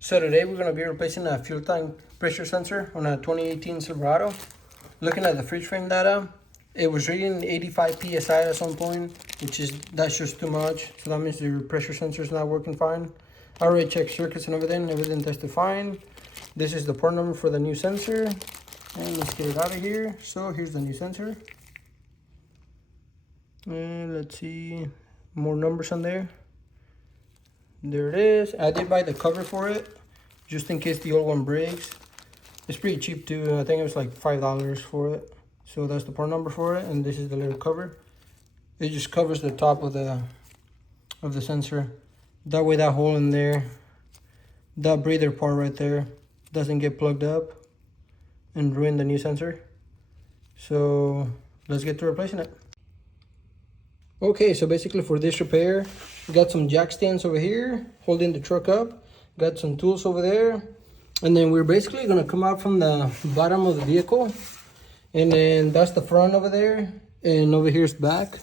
So today we're going to be replacing a fuel tank pressure sensor on a 2018 Silverado. Looking at the freeze frame data, it was reading 85 psi at some point, that's just too much. So that means your pressure sensor is not working fine. I already checked circuits and everything tested fine. This is the part number for the new sensor. And let's get it out of here. So here's the new sensor. And let's see, more numbers on there. There it is. I did buy the cover for it, just in case the old one breaks. It's pretty cheap too. I think it was like $5 for it. So that's the part number for it, and this is the little cover. It just covers the top of the sensor. That way that hole in there, that breather part right there, doesn't get plugged up and ruin the new sensor. So let's get to replacing it. Okay, so basically for this repair, we got some jack stands over here holding the truck up, got some tools over there, and then we're basically gonna come out from the bottom of the vehicle, and then that's the front over there, and over here's back.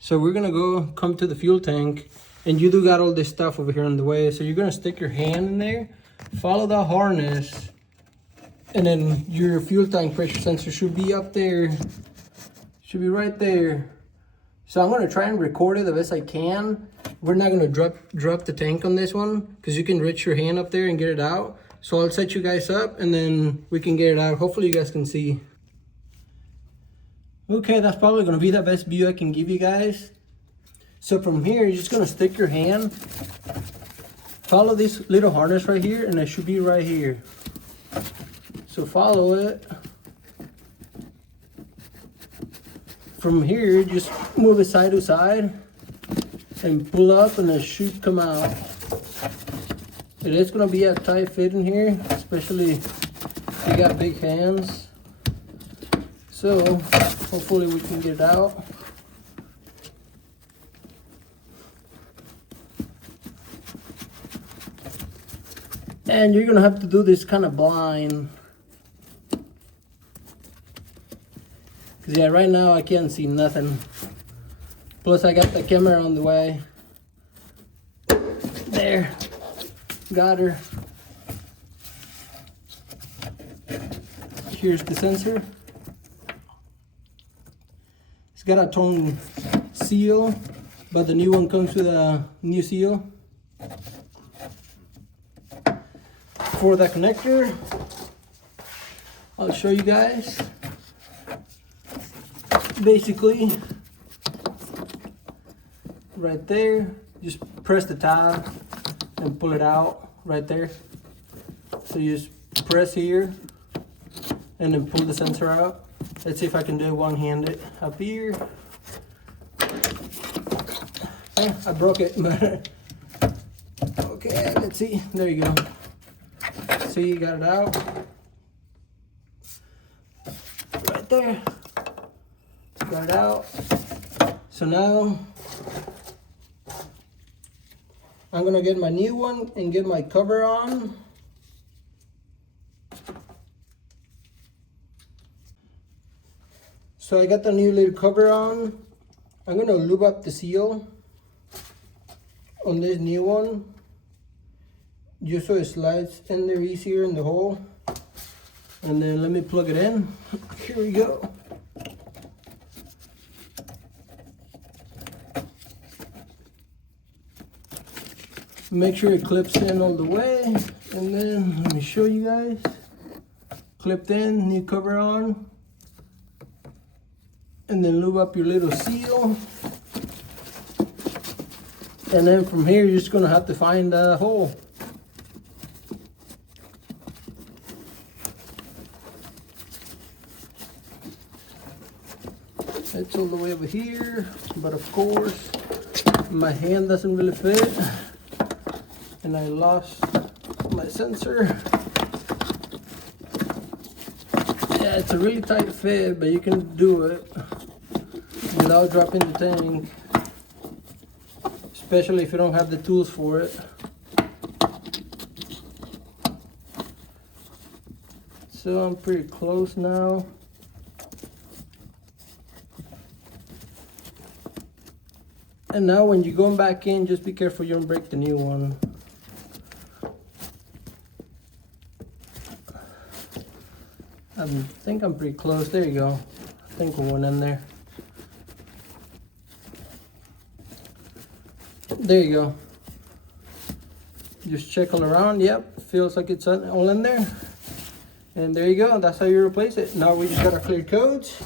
So we're gonna come to the fuel tank, and you do got all this stuff over here on the way. So you're gonna stick your hand in there, follow the harness, and then your fuel tank pressure sensor should be up there, should be right there. So I'm gonna try and record it the best I can. We're not gonna drop the tank on this one because you can reach your hand up there and get it out. So I'll set you guys up and then we can get it out. Hopefully you guys can see. Okay, that's probably gonna be the best view I can give you guys. So from here, you're just gonna stick your hand, follow this little harness right here, and it should be right here. So follow it. From here, just move it side to side and pull up, and it should come out. It is gonna be a tight fit in here, especially if you got big hands. So hopefully we can get it out. And you're gonna have to do this kind of blind. Cause yeah, right now I can't see nothing. Plus I got the camera on the way. There, got her. Here's the sensor. It's got a tone seal, but the new one comes with a new seal. For the connector, I'll show you guys. Basically, right there, just press the tab and pull it out right there. So you just press here and then pull the sensor out. Let's see if I can do it one-handed up here. I broke it, but okay, let's see. There you go. See, you got it out right there. Got it out. So now I'm gonna get my new one and get my cover on. So I got the new little cover on. I'm gonna lube up the seal on this new one, just so it slides in there easier in the hole. And then let me plug it in. Here we go. Make sure it clips in all the way, and then let me show you guys. Clipped in, new cover on, and then lube up your little seal. And then from here, you're just gonna have to find the hole. It's all the way over here, but of course, my hand doesn't really fit. And I lost my sensor. Yeah, it's a really tight fit, but you can do it without dropping the tank, especially if you don't have the tools for it. So I'm pretty close now. And now when you're going back in, just be careful you don't break the new one. I think I'm pretty close. There you go. I think we went in there. There you go. Just check all around. Yep, feels like it's all in there. And there you go. That's how you replace it. Now we just got our clear codes.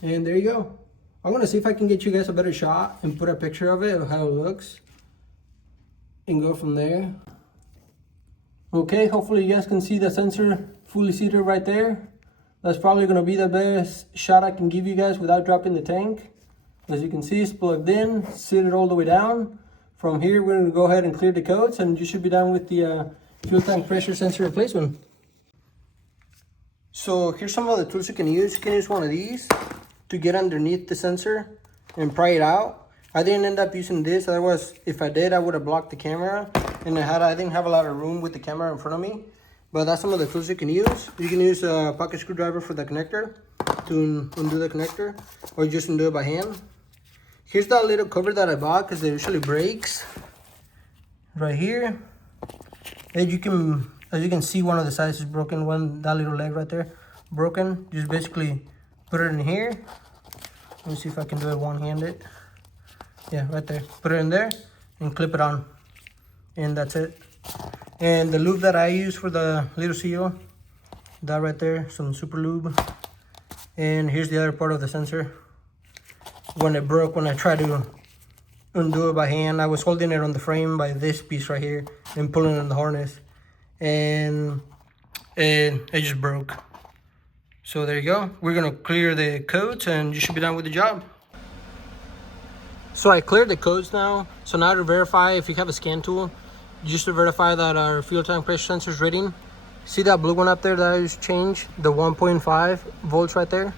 And there you go. I'm gonna see if I can get you guys a better shot and put a picture of it, of how it looks, and go from there. Okay, hopefully you guys can see the sensor fully seated right there. That's probably gonna be the best shot I can give you guys without dropping the tank. As you can see, it's plugged in, seated all the way down. From here, we're gonna go ahead and clear the codes, and you should be done with the fuel tank pressure sensor replacement. So here's some of the tools you can use. You can use one of these to get underneath the sensor and pry it out. I didn't end up using this, otherwise if I did, I would have blocked the camera, and I didn't have a lot of room with the camera in front of me. But that's some of the tools you can use. You can use a pocket screwdriver for the connector to undo the connector, or just undo it by hand. Here's that little cover that I bought because it usually breaks right here. And as you can see, one of the sides is broken, that little leg right there broken. Just basically put it in here. Let me see if I can do it one-handed. Yeah, right there. Put it in there and clip it on, and that's it. And the lube that I use for the little seal, that right there, some super lube. And here's the other part of the sensor. When it broke, when I tried to undo it by hand, I was holding it on the frame by this piece right here and pulling on the harness, and it just broke. So there you go. We're gonna clear the codes and you should be done with the job. So I cleared the codes now. So now to verify, if you have a scan tool, just to verify that our fuel tank pressure sensor is reading. See that blue one up there that I just changed? The 1.5 volts right there.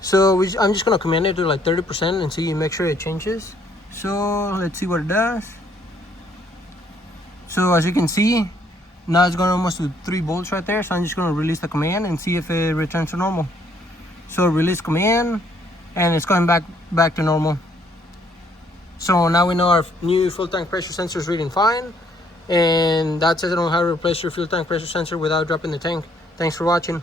So I'm just gonna command it to like 30% and see, make sure it changes. So let's see what it does. So as you can see, now it's going almost to 3 volts right there. So I'm just gonna release the command and see if it returns to normal. So release command, and it's going back to normal. So now we know our new fuel tank pressure sensor is reading fine. And that's it on how to replace your fuel tank pressure sensor without dropping the tank. Thanks for watching.